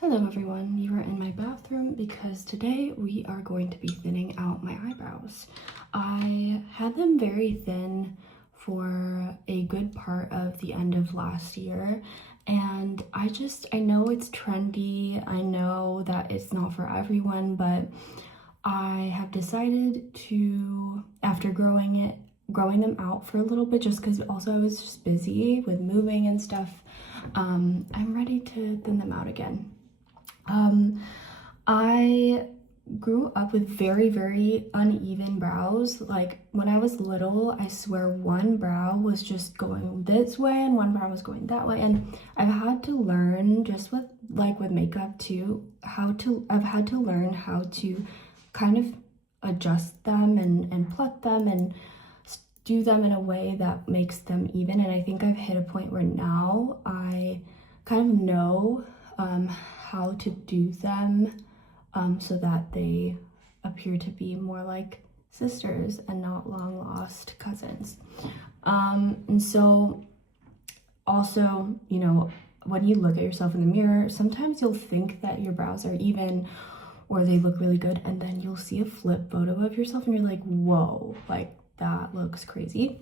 Hello everyone, you are in my bathroom because today we are going to be thinning out my eyebrows. I had them very thin for a good part of the end of last year, and I know it's trendy, I know that it's not for everyone, but I have decided to, after growing them out for a little bit, just because also I was just busy with moving and stuff, I'm ready to thin them out again. I grew up with very, very uneven brows. Like when I was little, I swear one brow was just going this way and one brow was going that way. And I've had to learn, just with makeup too, I've had to learn how to kind of adjust them and pluck them and do them in a way that makes them even. And I think I've hit a point where now I kind of know how to do them so that they appear to be more like sisters and not long lost cousins. And so also, you know, when you look at yourself in the mirror, sometimes you'll think that your brows are even or they look really good, and then you'll see a flip photo of yourself and you're like, whoa, like that looks crazy.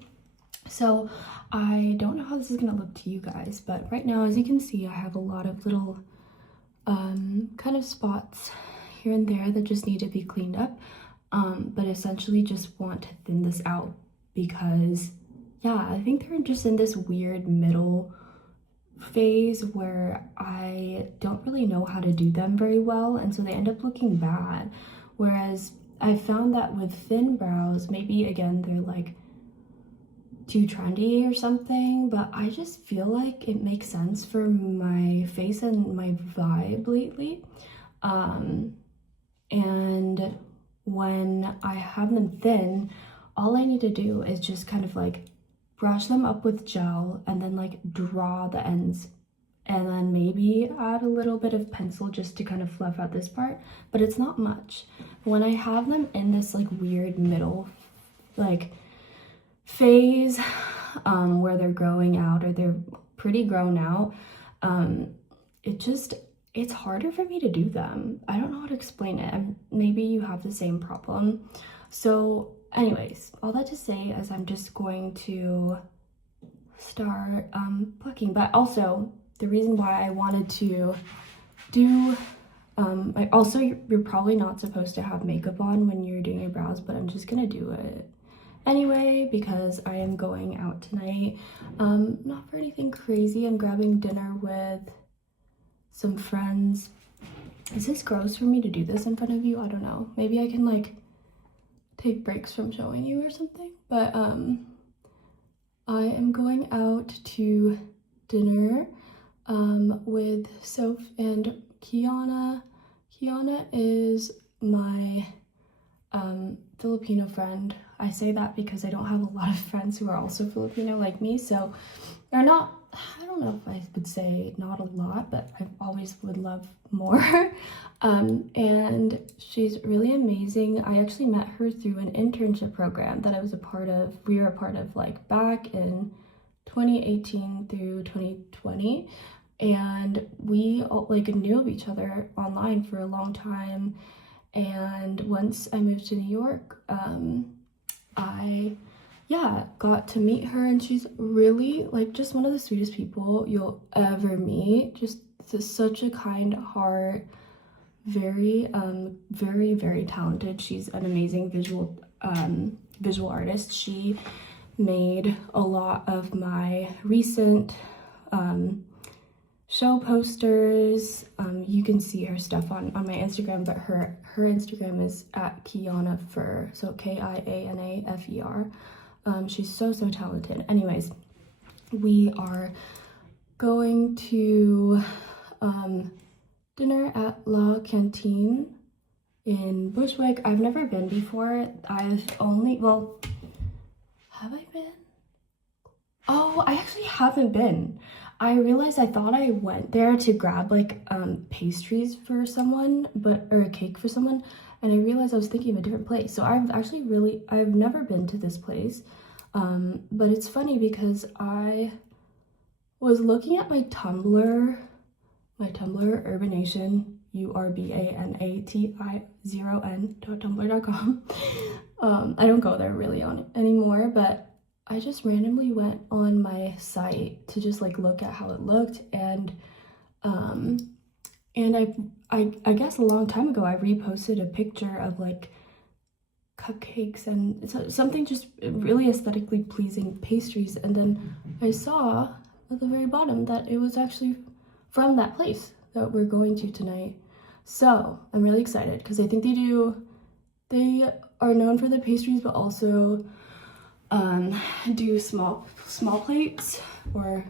So I don't know how this is gonna look to you guys, but right now, as you can see, I have a lot of little kind of spots here and there that just need to be cleaned up, but essentially just want to thin this out because, yeah, I think they're just in this weird middle phase where I don't really know how to do them very well, and so they end up looking bad. Whereas I found that with thin brows, maybe again they're like too trendy or something, but I just feel like it makes sense for my face and my vibe lately. And when I have them thin, all I need to do is just kind of like brush them up with gel and then like draw the ends, and then maybe add a little bit of pencil just to kind of fluff out this part, but it's not much. When I have them in this like weird middle like phase where they're growing out or they're pretty grown out, it's harder for me to do them. I don't know how to explain it. Maybe you have the same problem. So anyways, all that to say is I'm just going to start plucking. But also the reason why I wanted to do you're probably not supposed to have makeup on when you're doing your brows, but I'm just gonna do it anyway because I am going out tonight. Not for anything crazy. I'm grabbing dinner with some friends. Is this gross for me to do this in front of you? I don't know. Maybe I can like take breaks from showing you or something. But I am going out to dinner with Soph and Kiana. Kiana is my Filipino friend. I say that because I don't have a lot of friends who are also Filipino like me, so they're not, I don't know if I would say not a lot, but I always would love more. And she's really amazing. I actually met her through an internship program that I was a part of. We were a part of like back in 2018 through 2020, and we all like knew of each other online for a long time. And once I moved to New York, I got to meet her, and she's really like just one of the sweetest people you'll ever meet. Just such a kind heart, very very, very talented. She's an amazing visual artist. She made a lot of my recent show posters. You can see her stuff on my Instagram, but her Instagram is at Kianafer, so Kianafer. She's so talented. Anyways, we are going to dinner at La Cantine in Bushwick. I've never been before. Have I been? Oh, I actually haven't been. I realized I thought I went there to grab like pastries for someone, or a cake for someone, and I realized I was thinking of a different place. So I've never been to this place, but it's funny because I was looking at my Tumblr my Tumblr, urbanation, urbanati0n.tumblr.com. I don't go there really on anymore, but I just randomly went on my site to just like look at how it looked, and I guess a long time ago I reposted a picture of like cupcakes and something just really aesthetically pleasing pastries, and then I saw at the very bottom that it was actually from that place that we're going to tonight. So I'm really excited because I think they are known for the pastries, but also do small plates. Or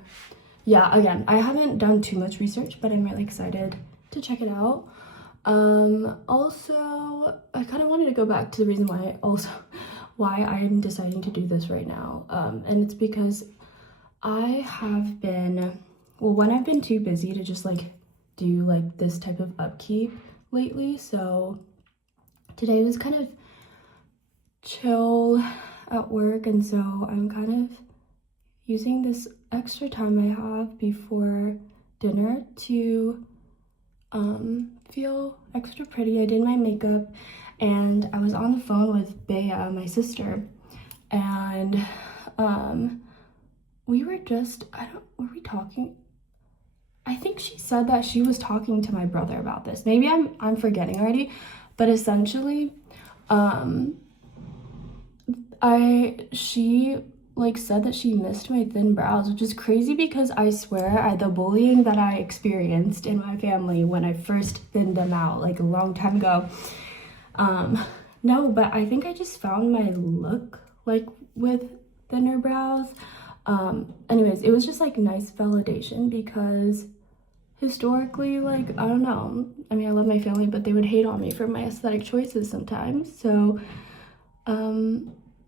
yeah, again, I haven't done too much research, but I'm really excited to check it out. Also, I kind of wanted to go back to the reason why I'm deciding to do this right now, and it's because I have been, well, when I've been too busy to just like do like this type of upkeep lately. So today was kind of chill at work, and so I'm kind of using this extra time I have before dinner to feel extra pretty. I did my makeup and I was on the phone with Bea, my sister, and we were just, were we talking? I think she said that she was talking to my brother about this. Maybe I'm forgetting already, but essentially, she like said that she missed my thin brows, which is crazy because I swear the bullying that I experienced in my family when I first thinned them out like a long time ago. No, but I think I just found my look like with thinner brows. Anyways, it was just like nice validation because historically, like, I don't know, I mean, I love my family, but they would hate on me for my aesthetic choices sometimes. So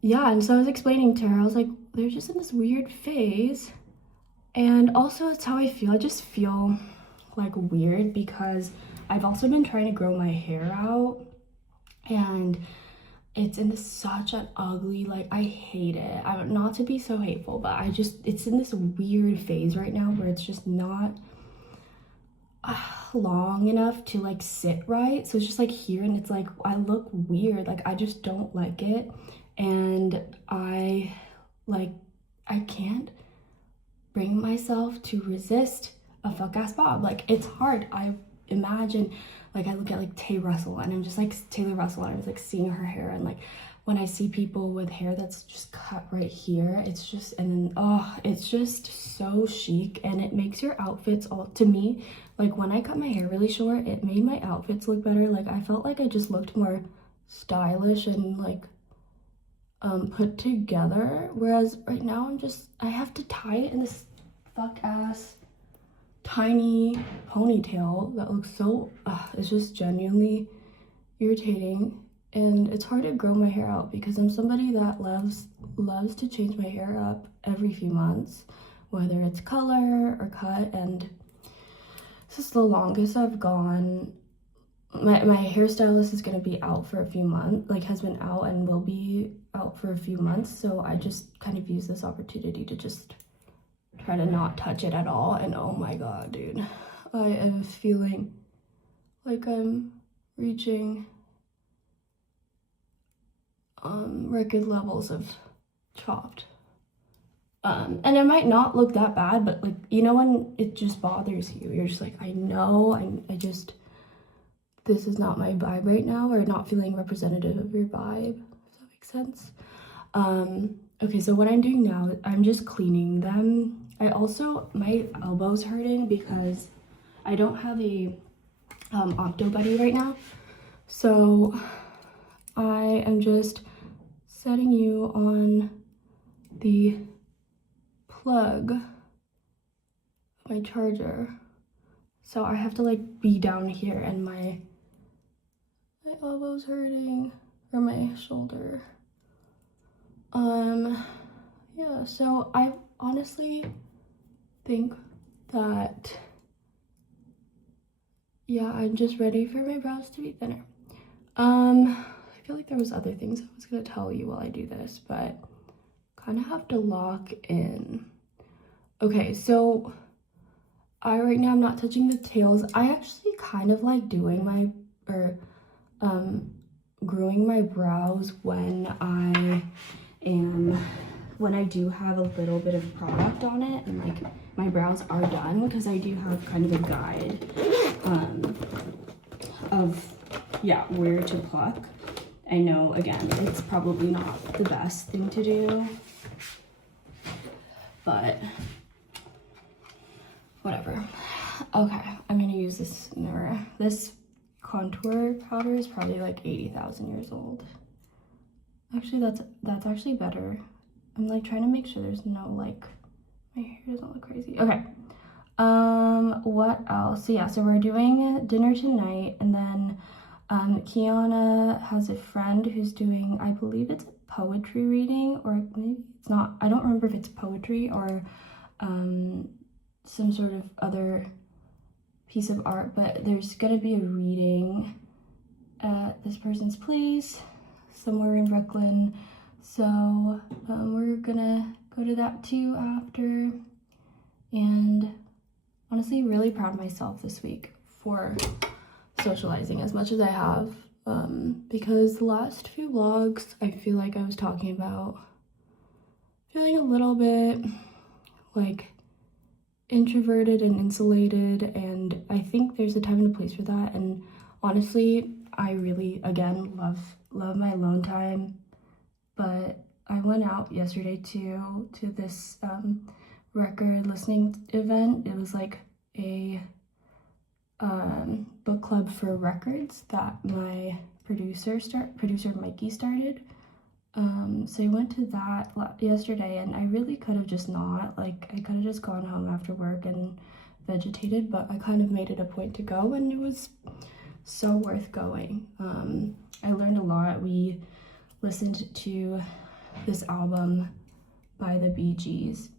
yeah, and so I was explaining to her, I was like, they're just in this weird phase, and also it's how I feel. I just feel like weird because I've also been trying to grow my hair out, and it's in such an ugly, like, I hate it. I'm not to be so hateful, but it's in this weird phase right now where it's just not long enough to like sit right. So it's just like here, and it's like I look weird. Like I just don't like it, and I can't bring myself to resist a fuck ass bob. Like it's hard. I imagine, like I look at like Tay Russell, and I'm just like Taylor Russell, and I was like seeing her hair, and like when I see people with hair that's just cut right here, it's just, and then it's just so chic, and it makes your outfits all, to me, like when I cut my hair really short, it made my outfits look better. Like I felt like I just looked more stylish and like put together, whereas right now I have to tie it in this fuck ass tiny ponytail that looks so it's just genuinely irritating, and it's hard to grow my hair out because I'm somebody that loves to change my hair up every few months, whether it's color or cut, and this is the longest I've gone. My hairstylist is going to be out for a few months, like has been out and will be out for a few months, so I just kind of use this opportunity to just try to not touch it at all. And oh my god, dude, I am feeling like I'm reaching record levels of chopped. And it might not look that bad, but like, you know, when it just bothers you, you're just like, I know, I just, this is not my vibe right now, or not feeling representative of your vibe, if that makes sense. Okay, so what I'm doing now, I'm just cleaning them. My elbow's hurting because I don't have a Octo Buddy right now. So I am just setting you on the plug of my charger. So I have to like be down here, and my elbow's hurting, or my shoulder. Yeah, so I honestly think that, yeah, I'm just ready for my brows to be thinner. I feel like there was other things I was gonna tell you while I do this, but kind of have to lock in. Okay, so right now I'm not touching the tails. I actually kind of like doing my, or growing my brows when I do have a little bit of product on it and like my brows are done, because I do have kind of a guide of where to pluck. I know, again, it's probably not the best thing to do, but whatever. Okay, I'm gonna use this mirror. This contour powder is probably like 80,000 years old. Actually, that's actually better. I'm like trying to make sure there's no like, my hair doesn't look crazy. Okay. What else? So yeah, so we're doing dinner tonight, and then Kiana has a friend who's doing, I believe it's a poetry reading, or maybe it's not. I don't remember if it's poetry or some sort of other piece of art, but there's gonna be a reading at this person's place somewhere in Brooklyn. So we're gonna go to that too after, and honestly really proud of myself this week for socializing as much as I have, because the last few vlogs I feel like I was talking about feeling a little bit like introverted and insulated, and I think there's a time and a place for that. And honestly, I really, again, love my alone time. But I went out yesterday to this record listening event. It was like a book club for records that my producer Mikey started. So I went to that yesterday, and I really could have just not, like, I could have just gone home after work and vegetated, but I kind of made it a point to go, and it was so worth going. I learned a lot. We listened to this album by the Bee Gees,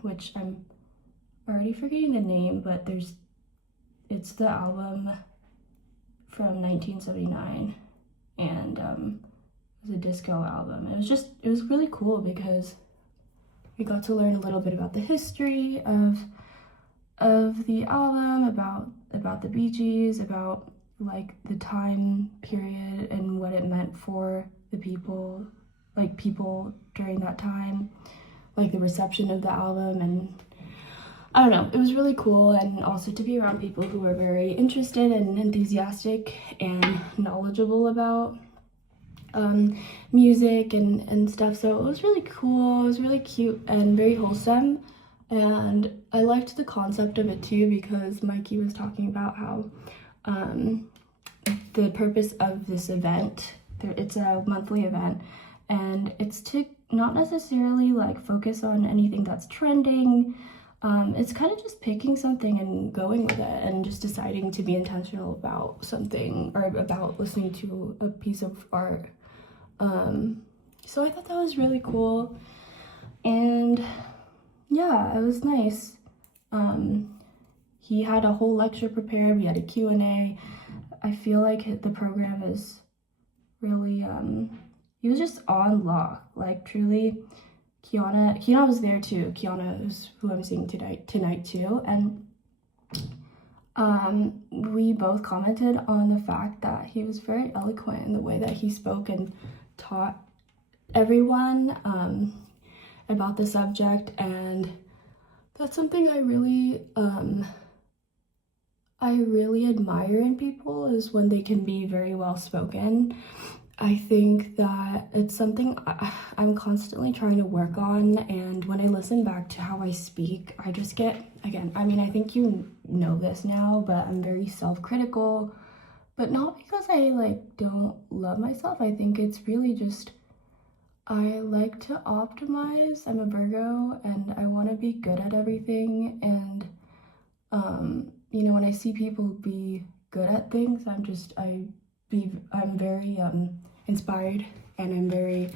which I'm already forgetting the name, but it's the album from 1979, and it was a disco album. It was really cool because we got to learn a little bit about the history of the album, about the Bee Gees, about like the time period and what it meant for the people during that time, like the reception of the album. And I don't know, it was really cool, and also to be around people who were very interested and enthusiastic and knowledgeable about music and stuff. So it was really cool. It was really cute and very wholesome, and I liked the concept of it too, because Mikey was talking about how the purpose of this event, it's a monthly event, and it's to not necessarily like focus on anything that's trending. It's kind of just picking something and going with it, and just deciding to be intentional about something, or about listening to a piece of art. So I thought that was really cool, and yeah, it was nice. He had a whole lecture prepared. We had a Q&A. I feel like the program is really, he was just on lock, like truly. Kiana was there too. Kiana is who I'm seeing tonight too, and we both commented on the fact that he was very eloquent in the way that he spoke and taught everyone about the subject, and that's something I really admire in people, is when they can be very well spoken. I think that it's something I'm constantly trying to work on, and when I listen back to how I speak, I just get, again, I mean, I think you know this now, but I'm very self-critical, but not because I like don't love myself. I think it's really just, I like to optimize. I'm a Virgo, and I want to be good at everything, and you know, when I see people be good at things, I'm very inspired, and I'm very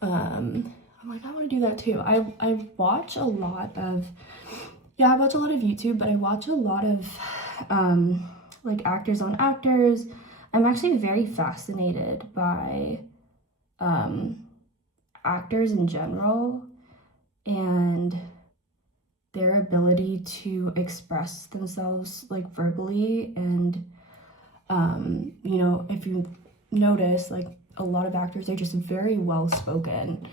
I'm like, I want to do that too. I watch a lot of YouTube, but I watch a lot of like actors on actors. I'm actually very fascinated by actors in general, and their ability to express themselves like verbally. And you know, if you notice, like a lot of actors are just very well spoken,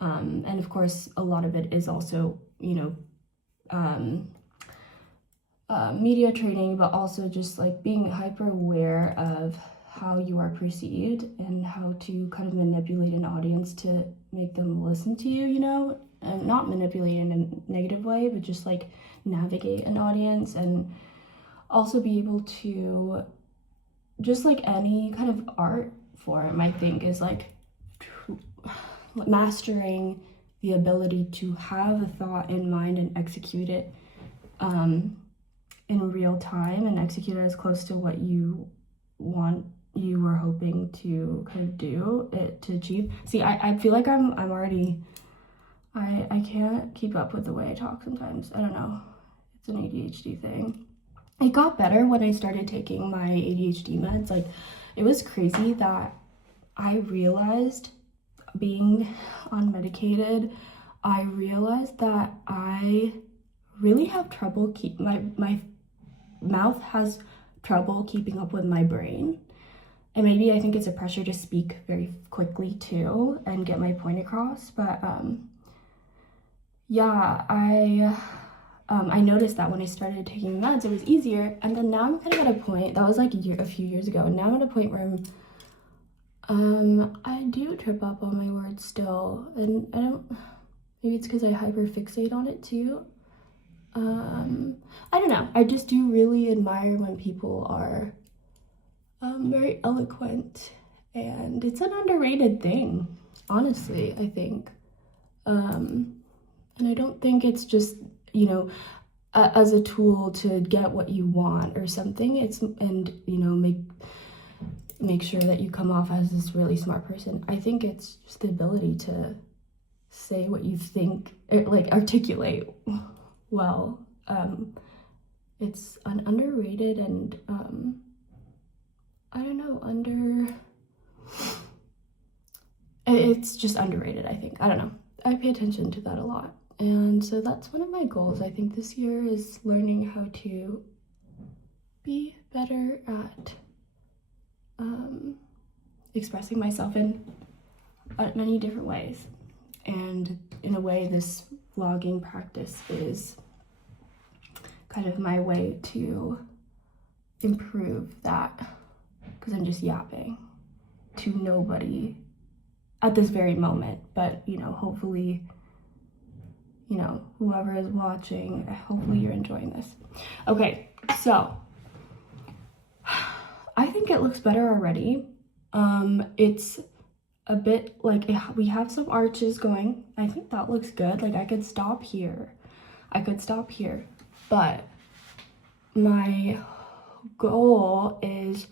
and of course a lot of it is also, you know, media training, but also just like being hyper aware of how you are perceived and how to kind of manipulate an audience to make them listen to you, you know, and not manipulate in a negative way, but just like navigate an audience, and also be able to, just like any kind of art form, I think, is like mastering the ability to have a thought in mind and execute it in real time, and execute it as close to what you were hoping to kind of do it to achieve. See, I feel like I'm already, I can't keep up with the way I talk sometimes. I don't know, it's an ADHD thing. It got better when I started taking my ADHD meds. Like, it was crazy that I realized, being unmedicated, I realized that I really have trouble my mouth has trouble keeping up with my brain. And maybe I think it's a pressure to speak very quickly too and get my point across. But yeah, I noticed that when I started taking meds, it was easier. And then now I'm kind of at a point, that was like a few years ago, and now I'm at a point where I do trip up on my words still. And I don't, maybe it's because I hyperfixate on it too. I don't know. I just do really admire when people are very eloquent, and it's an underrated thing, honestly, I think. And I don't think it's just, you know, as a tool to get what you want or something. It's, and, you know, make sure that you come off as this really smart person. I think it's just the ability to say what you think, like articulate well. It's an underrated and I don't know, it's just underrated, I think. I don't know. I pay attention to that a lot. And so that's one of my goals, I think, this year, is learning how to be better at expressing myself in many different ways. And in a way, this vlogging practice is kind of my way to improve that, because I'm just yapping to nobody at this very moment. But, you know, hopefully, you know, whoever is watching, hopefully you're enjoying this. Okay, so I think it looks better already. It's a bit like we have some arches going. I think that looks good. Like, I could stop here. But my goal is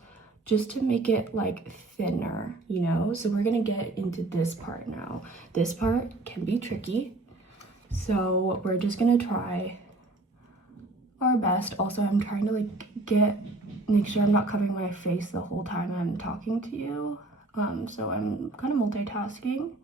just to make it like thinner, you know? So we're gonna get into this part now. This part can be tricky, so we're just gonna try our best. Also, I'm trying to like make sure I'm not covering my face the whole time I'm talking to you. So I'm kind of multitasking.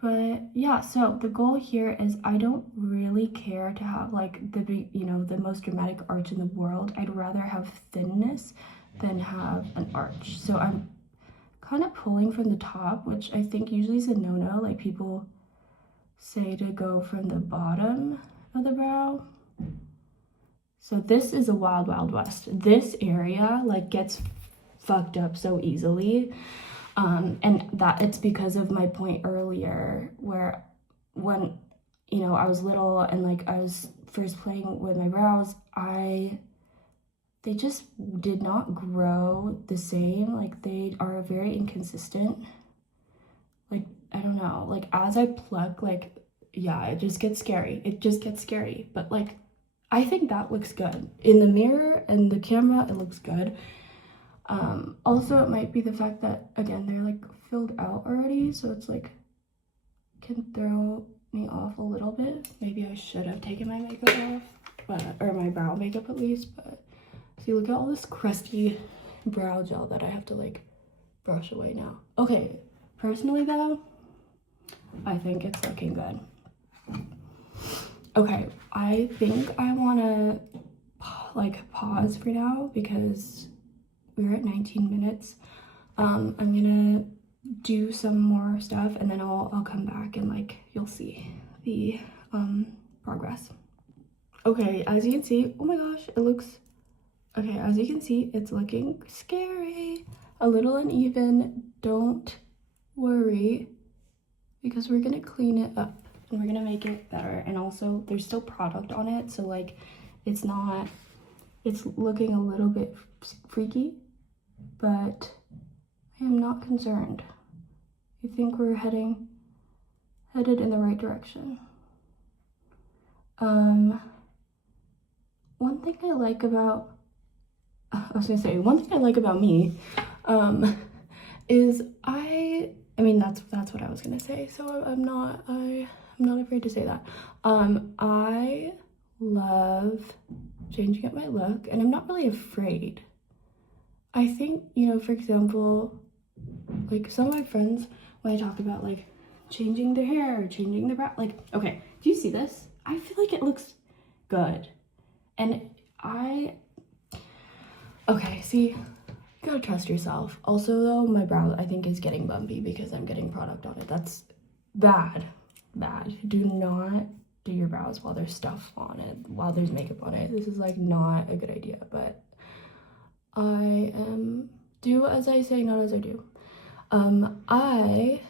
But yeah, so the goal here is, I don't really care to have like the most dramatic arch in the world. I'd rather have thinness than have an arch. So I'm kind of pulling from the top, which I think usually is a no-no. Like, people say to go from the bottom of the brow. So this is a wild, wild west. This area like gets fucked up so easily. And that it's because of my point earlier, where when, you know, I was little and like I was first playing with my brows, they just did not grow the same. Like, they are very inconsistent. Like, I don't know, like as I pluck, like, yeah, it just gets scary. But like, I think that looks good in the mirror and the camera. It looks good. Also, it might be the fact that, again, they're like filled out already, so it's like can throw me off a little bit. Maybe I should have taken my makeup off, or my brow makeup at least. But see, look at all this crusty brow gel that I have to like brush away now. Okay, personally though, I think it's looking good. Okay, I think I want to like pause for now because we're at 19 minutes. I'm gonna do some more stuff and then I'll come back and like you'll see the progress. Okay, as you can see, oh my gosh, it looks okay. As you can see, it's looking scary, a little uneven. Don't worry because we're gonna clean it up and we're gonna make it better. And also there's still product on it, so like it's looking a little bit freaky, but I am not concerned. I think we're headed in the right direction. One thing I like about me is I mean that's what I was gonna say, so I'm not afraid to say that. I love changing up my look and I'm not really afraid. I think, you know, for example, like some of my friends, when I talk about like changing their hair or changing their brow, like, okay, do you see this? I feel like it looks good. And okay, see, you gotta trust yourself. Also though, my brow I think is getting bumpy because I'm getting product on it. That's bad. Do not do your brows while there's stuff on it, while there's makeup on it. This is like not a good idea, but I do as I say, not as I do. I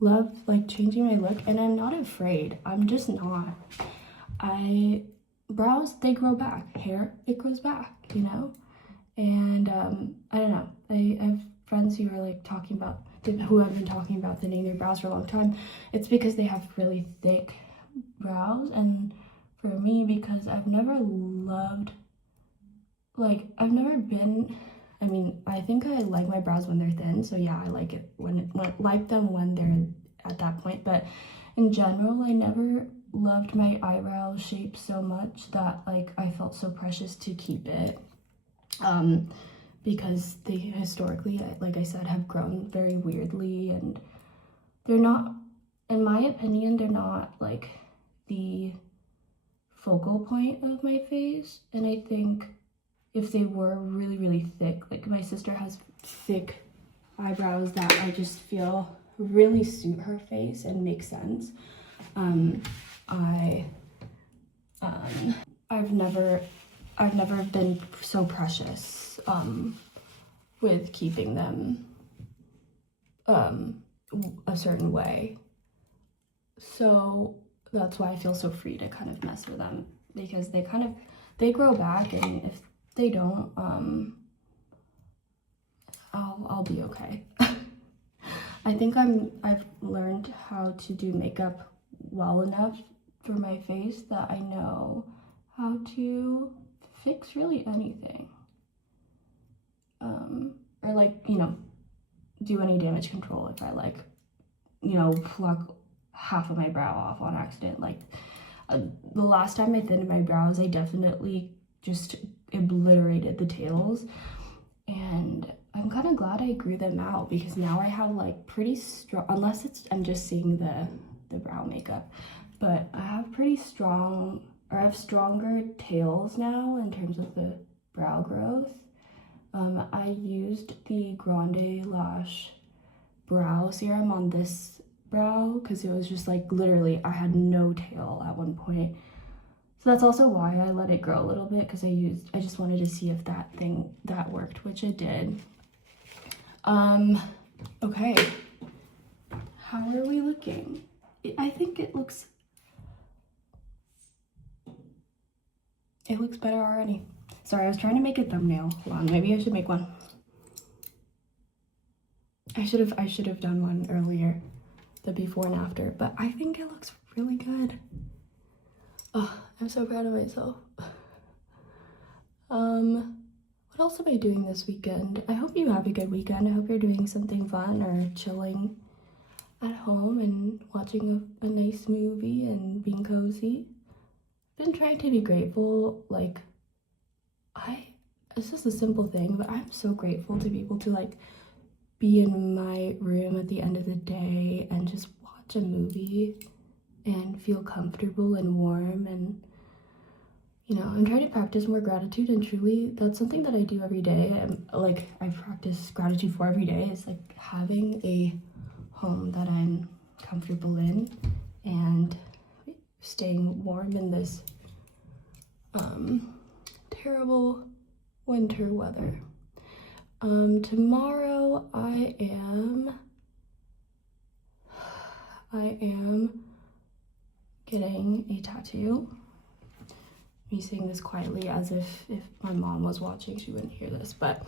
love like changing my look and I'm not afraid. I'm just not. Brows, they grow back. Hair, it grows back, you know? And I don't know. I have friends who are like who have been talking about thinning their brows for a long time. It's because they have really thick brows, and for me, because I've never been, I mean, I think I like my brows when they're thin, so yeah, I like it when they're at that point, but in general, I never loved my eyebrow shape so much that like I felt so precious to keep it, because they historically, like I said, have grown very weirdly, and they're not, in my opinion, they're not like the focal point of my face. And I think if they were really, really thick, like my sister has thick eyebrows that I just feel really suit her face and make sense. I've never been so precious with keeping them a certain way. So that's why I feel so free to kind of mess with them, because they grow back, and if they don't, I'll be okay. I think I've learned how to do makeup well enough for my face that I know how to fix really anything. Or like, you know, do any damage control if I like, you know, pluck half of my brow off on accident. Like the last time I thinned my brows, I definitely just obliterated the tails, and I'm kind of glad I grew them out, because now I have like pretty strong, unless I'm just seeing the brow makeup, but I have pretty strong, or I have stronger tails now in terms of the brow growth. I used the Grande Lash brow serum on this brow because it was just like literally I had no tail at one point. So that's also why I let it grow a little bit, because I just wanted to see if that worked, which it did. Okay. How are we looking? I think it looks better already. Sorry, I was trying to make a thumbnail. Hold on, maybe I should make one. I should have done one earlier, the before and after, but I think it looks really good. Oh, I'm so proud of myself. What else am I doing this weekend? I hope you have a good weekend. I hope you're doing something fun or chilling at home and watching a nice movie and being cozy. I've been trying to be grateful. Like, it's just a simple thing, but I'm so grateful to be able to like be in my room at the end of the day and just watch a movie and feel comfortable and warm. And you know, I'm trying to practice more gratitude, and truly that's something that I do every day. I practice gratitude for every day. It's like having a home that I'm comfortable in and staying warm in this terrible winter weather. Tomorrow I am getting a tattoo. Me saying this quietly as if my mom was watching, she wouldn't hear this, but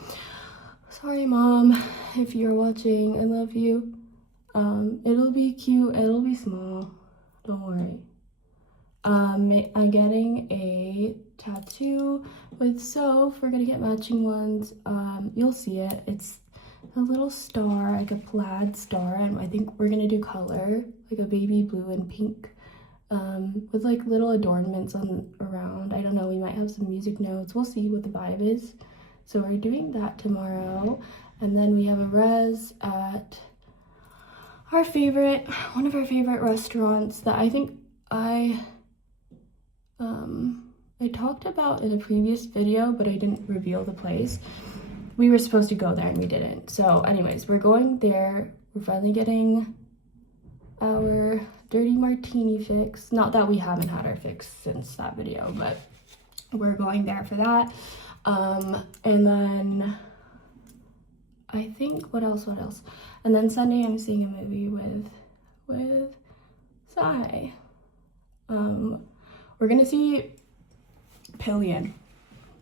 sorry Mom, if you're watching, I love you. It'll be cute, it'll be small, don't worry. I'm getting a tattoo with Soph. We're gonna get matching ones. You'll see it. It's a little star, like a plaid star, and I think we're gonna do color, like a baby blue and pink, with like little adornments around. I don't know, we might have some music notes. We'll see what the vibe is. So we're doing that tomorrow, and then we have a res at one of our favorite restaurants that I think I talked about in a previous video, but I didn't reveal the place. We were supposed to go there and we didn't. So anyways, we're going there. We're finally getting our dirty martini fix. Not that we haven't had our fix since that video, but we're going there for that. And then I think, what else? And then Sunday I'm seeing a movie with Sai. We're gonna see Pillion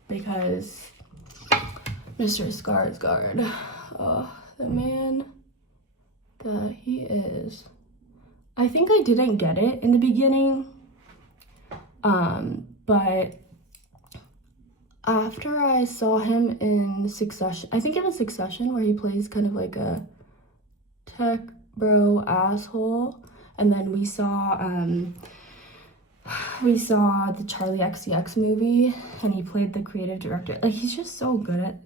because Mr. Skarsgaard, the man that he is. I think I didn't get it in the beginning, but after I saw him in Succession, I think it was Succession, where he plays kind of like a tech bro asshole, and then we saw the Charlie XCX movie, and he played the creative director. Like, he's just so good at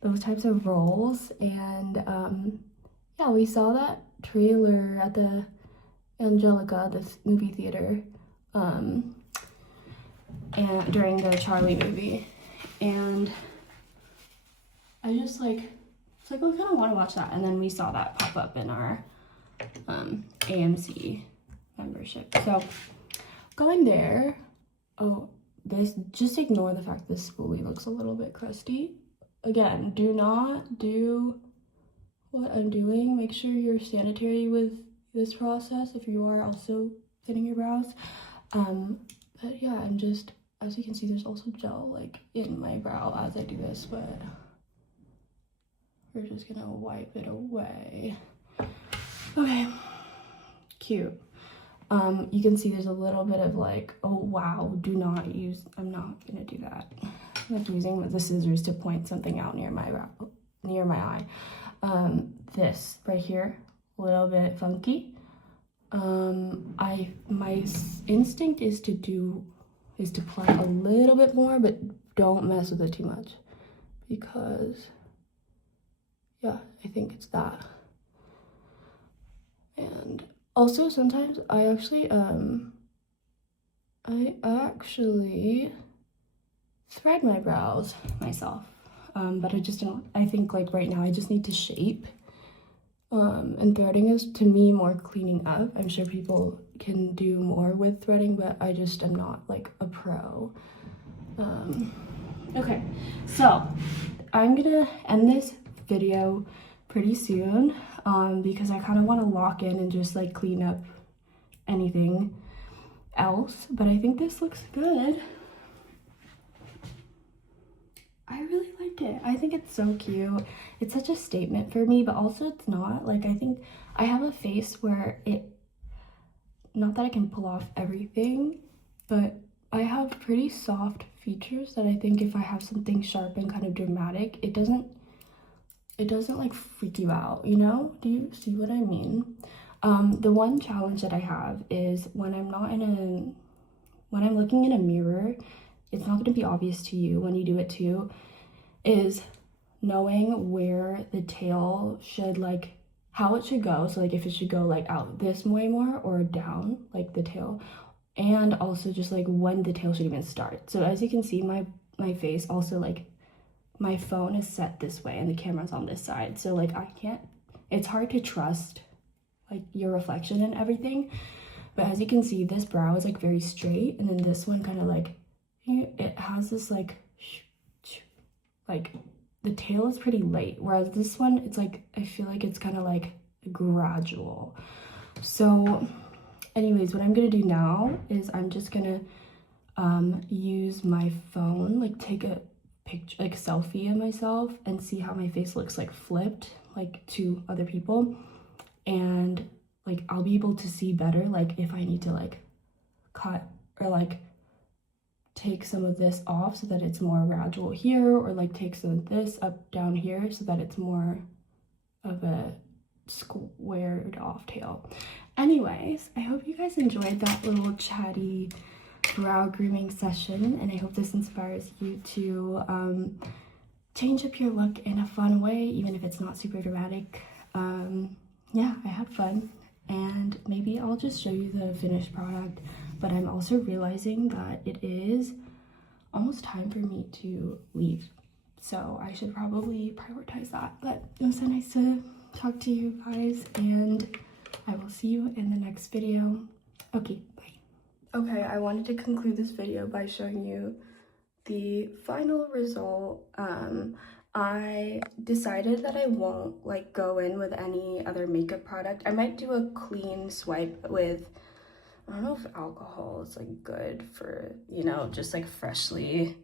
those types of roles. And yeah, we saw that trailer at the Angelica, this movie theater, and during the Charlie movie, and I just like, it's like, I kind of want to watch that. And then we saw that pop up in our AMC membership, so going there. Oh, just ignore the fact this spoolie looks a little bit crusty. Again, do not do what I'm doing. Make sure you're sanitary with this process if you are also getting your brows. But yeah, I'm just, as you can see, there's also gel like in my brow as I do this, but we're just gonna wipe it away. Okay, cute. You can see there's a little bit of like, oh wow, do not use, I'm not gonna do that. I'm like using the scissors to point something out near my eye. This right here, a little bit funky. My instinct is to apply a little bit more, but don't mess with it too much, because yeah, I think it's that. And also sometimes I actually thread my brows myself, but I just don't. I think like right now I just need to shape, and threading is to me more cleaning up. I'm sure people can do more with threading, but I just am not like a pro. Okay, so I'm gonna end this video pretty soon, because I kind of want to lock in and just like clean up anything else, but I think this looks good. I really like it. I think it's so cute. It's such a statement for me, but also it's not. Like, I think I have a face where not that I can pull off everything, but I have pretty soft features that I think if I have something sharp and kind of dramatic, it doesn't like freak you out, you know? Do you see what I mean? The one challenge that I have is when I'm looking in a mirror, it's not going to be obvious to you when you do it too, is knowing where the tail should like how it should go. So like if it should go like out this way more or down, like the tail, and also just like when the tail should even start. So as you can see, my face also, like my phone is set this way and the camera's on this side. So like it's hard to trust like your reflection and everything. But as you can see, this brow is like very straight, and then this one kind of like, it has this like the tail is pretty late, whereas this one, it's like, I feel like it's kind of like gradual. So anyways, what I'm gonna do now is I'm just gonna use my phone, like take a picture, like selfie of myself, and see how my face looks like flipped like to other people, and like I'll be able to see better like if I need to like cut or like take some of this off so that it's more gradual here, or like take some of this up down here so that it's more of a squared off tail. Anyways, I hope you guys enjoyed that little chatty brow grooming session, and I hope this inspires you to change up your look in a fun way, even if it's not super dramatic. Yeah, I had fun, and maybe I'll just show you the finished product. But I'm also realizing that it is almost time for me to leave, so I should probably prioritize that. But it was so nice to talk to you guys, and I will see you in the next video. Okay, bye. Okay, I wanted to conclude this video by showing you the final result. I decided that I won't like go in with any other makeup product. I might do a clean swipe with, I don't know if alcohol is like good for, you know, just like freshly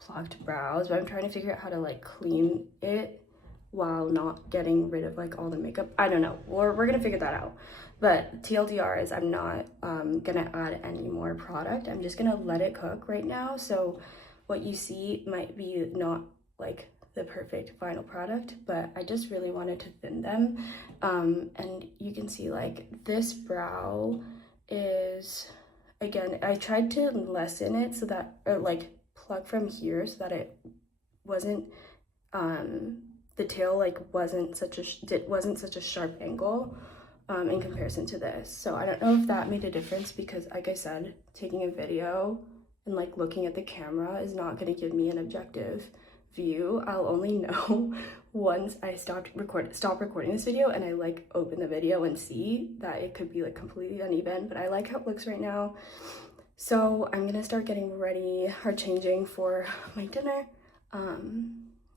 plucked brows, but I'm trying to figure out how to like clean it while not getting rid of like all the makeup. I don't know, we're gonna figure that out. But TLDR is I'm not gonna add any more product. I'm just gonna let it cook right now. So what you see might be not like the perfect final product, but I just really wanted to thin them. And you can see like this brow is, again, I tried to lessen it so that, or like plug from here so that it wasn't, the tail like wasn't such a sharp angle in comparison to this. So I don't know if that made a difference, because like I said, taking a video and like looking at the camera is not going to give me an objective view. I'll only know once I stop recording this video and I like open the video and see that it could be like completely uneven. But I like how it looks right now, so I'm gonna start getting ready or changing for my dinner.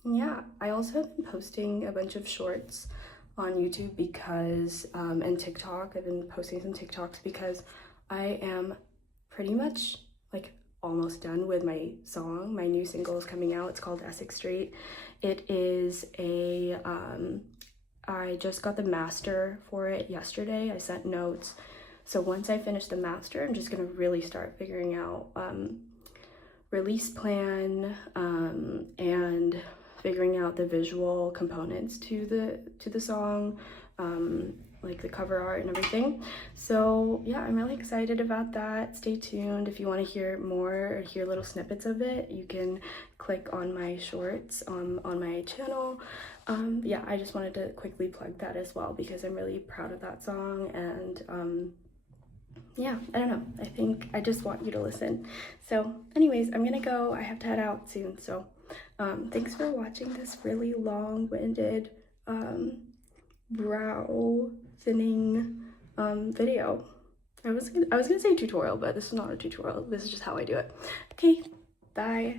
Yeah, I also have been posting a bunch of shorts on YouTube because and TikTok. I've been posting some TikToks because I am pretty much like almost done with my song. My new single is coming out. It's called Essex Street. It is a I just got the master for it yesterday. I sent notes, so once I finish the master, I'm just gonna really start figuring out release plan and figuring out the visual components to the song, like the cover art and everything. So yeah, I'm really excited about that. Stay tuned. If you want to hear more or hear little snippets of it, you can click on my shorts on my channel. Yeah, I just wanted to quickly plug that as well because I'm really proud of that song, and yeah, I don't know, I think I just want you to listen. So anyways, I'm gonna go. I have to head out soon, so thanks for watching this really long-winded brow thinning video. I was gonna say tutorial, but this is not a tutorial. This is just how I do it. Okay, bye.